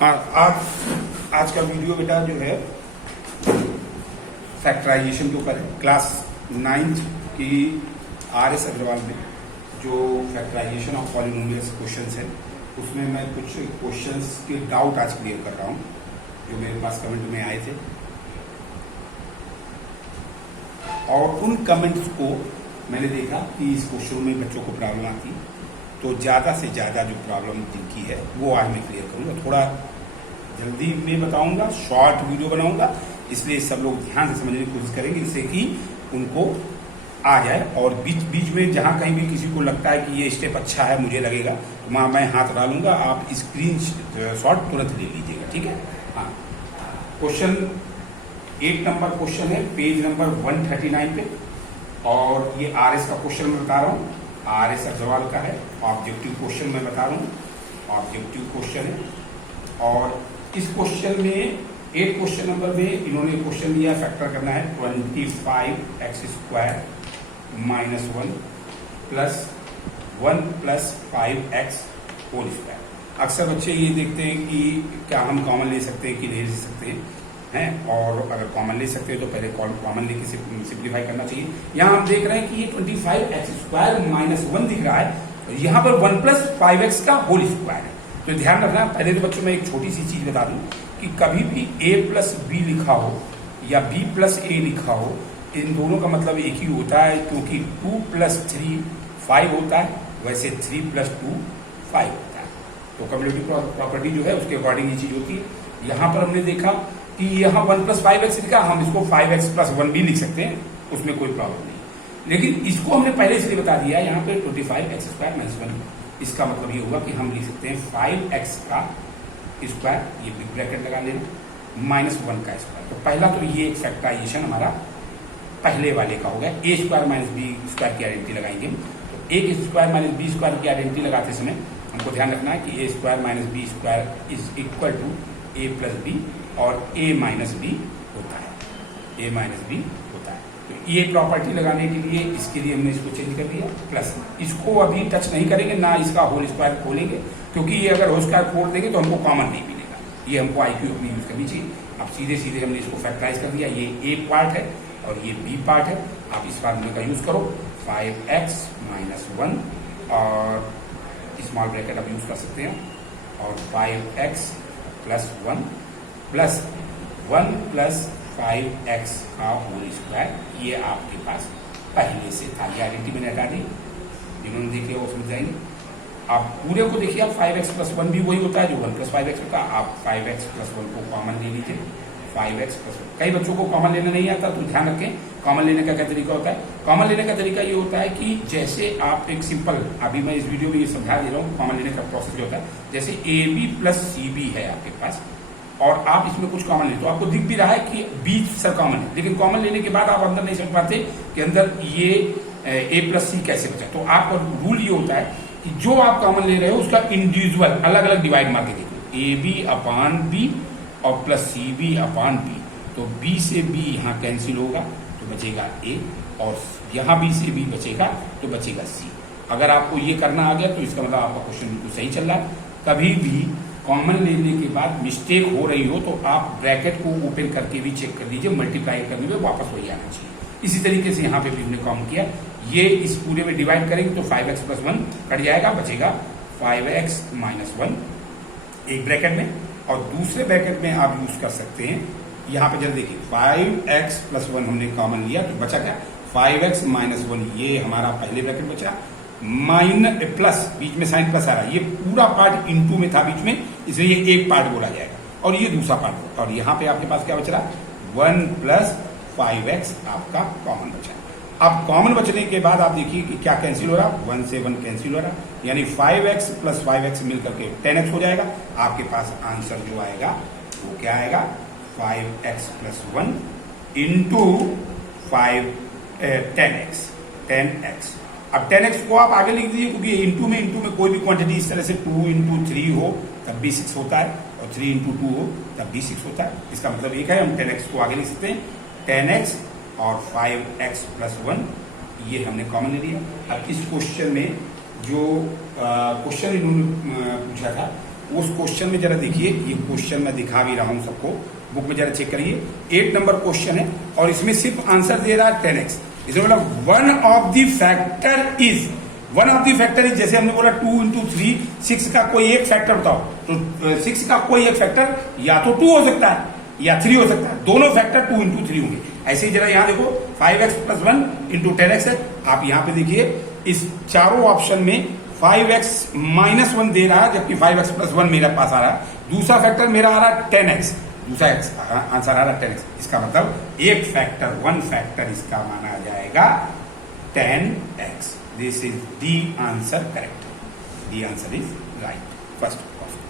हाँ, आज का वीडियो बेटा जो है फैक्टराइजेशन के ऊपर है। क्लास 9th की RS अग्रवाल में जो फैक्टराइजेशन ऑफ पॉलिनोमियल्स क्वेश्चंस है, उसमें मैं कुछ क्वेश्चंस के डाउट आज क्लियर कर रहा हूँ जो मेरे पास कमेंट में आए थे, और उन कमेंट्स को मैंने देखा कि इस क्वेश्चन में बच्चों को प्रॉब्लम आती है, तो ज़्यादा से ज़्यादा जो प्रॉब्लम की है वो आज मैं क्लियर करूँगा। थोड़ा जल्दी में बताऊँगा, शॉर्ट वीडियो बनाऊँगा, इसलिए सब लोग ध्यान से समझने की कोशिश करेंगे, इससे कि उनको आ जाए। और बीच बीच में जहाँ कहीं भी किसी को लगता है कि ये स्टेप अच्छा है, मुझे लगेगा, तो वहाँ मैं हाथ डालूंगा, आप स्क्रीन शॉट तुरंत ले लीजिएगा, ठीक है। हाँ, क्वेश्चन 8 नंबर क्वेश्चन है, पेज नंबर 139 पे, और ये RS का क्वेश्चन मैं बता रहा हूँ। RS अग्रवाल का है, ऑब्जेक्टिव क्वेश्चन मैं बता रहा हूँ, ऑब्जेक्टिव क्वेश्चन है। और इस क्वेश्चन में 8 क्वेश्चन नंबर में इन्होंने क्वेश्चन दिया, फैक्टर करना है 25x² -1 plus 1 plus 5x whole square. अक्सर बच्चे ये देखते हैं कि क्या हम कॉमन ले सकते हैं कि नहीं ले सकते हैं, और अगर कॉमन ले सकते हैं तो पहले कॉमन लेके सिंप्लीफाई करना चाहिए। यहाँ हम देख रहे हैं कि ये 25x² -1 दिख रहा है, और यहाँ पर 1 प्लस 5x का होल स्क्वायर है। तो ध्यान रखना, पहले तो बच्चों में एक छोटी सी चीज बता दूं कि कभी भी a प्लस बी लिखा हो या b प्लस a लिखा हो, इन दोनों का मतलब एक ही होता है, क्योंकि 2 प्लस 3 5 होता है, वैसे 3 प्लस 2 5 होता है। तो कम्युलेटिव प्रॉपर्टी जो है उसके अकॉर्डिंग ये चीज होती है। यहाँ पर हमने देखा कि यहाँ 1 प्लस 5x लिखा, हम इसको 5x प्लस 1 भी लिख सकते हैं, उसमें कोई प्रॉब्लम नहीं। लेकिन इसको हमने पहले इसलिए बता दिया, यहाँ पे 25x² -1, इसका मतलब ये हुआ कि हम लिख सकते हैं 5x का स्क्वायर, ये बिग ब्रैकेट लगा लेना, -1 का स्क्वायर। तो पहला तो ये एक फैक्टराइजेशन हमारा पहले वाले का हो गया। a² -b² की आइडेंटिटी लगाएंगे, तो a² -b² की आइडेंटिटी लगाते समय हमको ध्यान रखना है कि a² -b² is equal to a plus b, और a माइनस b होता है, a माइनस b होता है। तो ये प्रॉपर्टी लगाने के लिए इसके लिए हमने इसको चेंज कर दिया, प्लस इसको अभी टच नहीं करेंगे, ना इसका होल स्क्वायर खोलेंगे, क्योंकि ये अगर होल स्क्वायर खोल देंगे तो हमको कॉमन नहीं मिलेगा, ये हमको IQ अपनी यूज करनी चाहिए। अब सीधे सीधे हमने इसको फैक्टराइज कर दिया, ये a पार्ट है और ये b पार्ट है। आप इस फार्मूले का यूज करो, 5x -1 और स्मॉल ब्रैकेट आप यूज कर सकते हैं, और 5x plus 1 plus 1 plus 5x का होल स्क्वायर, ये आपके पास पहले से था। ये आइडेंटिटी मैंने हटा दी, जिन्होंने देखे वो समझ जाएंगे। आप पूरे को देखिए, आप 5x प्लस 1 भी वही होता है जो 1 प्लस 5x होता है। आप 5x प्लस 1 को कॉमन ले लीजिए, 5x प्लस 1। कई बच्चों को कॉमन लेना नहीं आता, तो ध्यान रखें कॉमन लेने का क्या तरीका होता है। कॉमन लेने का तरीका ये होता है कि जैसे आप एक सिंपल, अभी मैं इस वीडियो में ये समझा दे रहा हूँ कॉमन लेने का प्रोसेस जो होता है। जैसे AB प्लस CB है आपके पास, और आप इसमें कुछ कॉमन लेते हो, आपको दिख भी रहा है कि B सर कॉमन है, लेकिन कॉमन लेने के बाद आप अंदर नहीं समझ पाते कि अंदर ये A प्लस C कैसे बचा। तो आपका रूल ये होता है कि जो आप कॉमन ले रहे हो उसका इंडिविजुअल अलग अलग डिवाइड मार के देखो, AB/B और प्लस CB/B। तो B से B यहाँ कैंसिल होगा तो बचेगा A, और यहाँ B से B बचेगा तो बचेगा C। अगर आपको ये करना आ गया तो इसका मतलब आपका क्वेश्चन बिल्कुल सही चल रहा है। कभी भी कॉमन लेने के बाद मिस्टेक हो रही हो तो आप ब्रैकेट को ओपन करके भी चेक कर लीजिए, मल्टीप्लाई करने में वापस वही आना चाहिए। इसी तरीके से यहाँ पे भी हमने कॉमन किया, ये इस पूरे में डिवाइड करेंगे तो 5x प्लस 1 कट जाएगा, बचेगा 5x -1 एक ब्रैकेट में, और दूसरे ब्रैकेट में आप यूज कर सकते हैं। यहाँ पे जल्दी देखिए, 5x प्लस 1 हमने कॉमन लिया तो बचा क्या, 5x -1, ये हमारा पहले ब्रैकेट बचा, प्लस बीच में साइन प्लस आ रहा है, ये पूरा पार्ट इनटू में था बीच में, इसलिए ये एक पार्ट बोला जाएगा, और ये दूसरा पार्ट। और यहाँ पे आपके पास क्या बच रहा है, 1 प्लस 5x आपका कॉमन बचा। अब कॉमन बचने के बाद आप देखिए कि क्या कैंसिल हो रहा है, 1 से 1 कैंसिल हो रहा है, यानी 5x प्लस 5x मिलकर के 10x हो जाएगा। आपके पास आंसर जो आएगा वो क्या आएगा, 5x प्लस 1 इंटू 10x। अब 10x को आप आगे लिख दीजिए, क्योंकि इंटू में कोई भी क्वांटिटी इस तरह से 2 × 3 हो तब भी 6 होता है, और 3 × 2 हो तब भी 6 होता है। इसका मतलब एक है, हम 10x को आगे लिख सकते हैं, 10x और 5x प्लस 1, ये हमने कॉमन ले लिया। अब इस क्वेश्चन में जो क्वेश्चन इन्होंने पूछा था उस क्वेश्चन में जरा देखिए, ये क्वेश्चन मैं दिखा भी रहा हूं सबको, बुक में जरा चेक करिए। 8 नंबर क्वेश्चन है और इसमें सिर्फ आंसर दे रहा है 10x। इसमें बोला one of the factor is, one of the factor is, जैसे हमने बोला 2 into 3, 6 का कोई एक फैक्टर बताओ, तो 6 का कोई एक फैक्टर या तो 2 हो सकता है या 3 हो सकता है, दोनों फैक्टर 2 into 3 होंगे। ऐसे ही जरा यहाँ देखो 5x + 1 into 10x है। आप यहाँ पे देखिए इस चारों ऑप्शन में 5x - 1 दे रहा है, जबकि 5x + 1 मेरे पास आ रहा है। दूसरा फैक्टर मेरा आ रहा है 10x, दूसरा आंसर आ रहा है 10x। इसका मतलब एक फैक्टर, वन फैक्टर इसका माना जाएगा 10x। This is the answer correct, the answer is right, first option.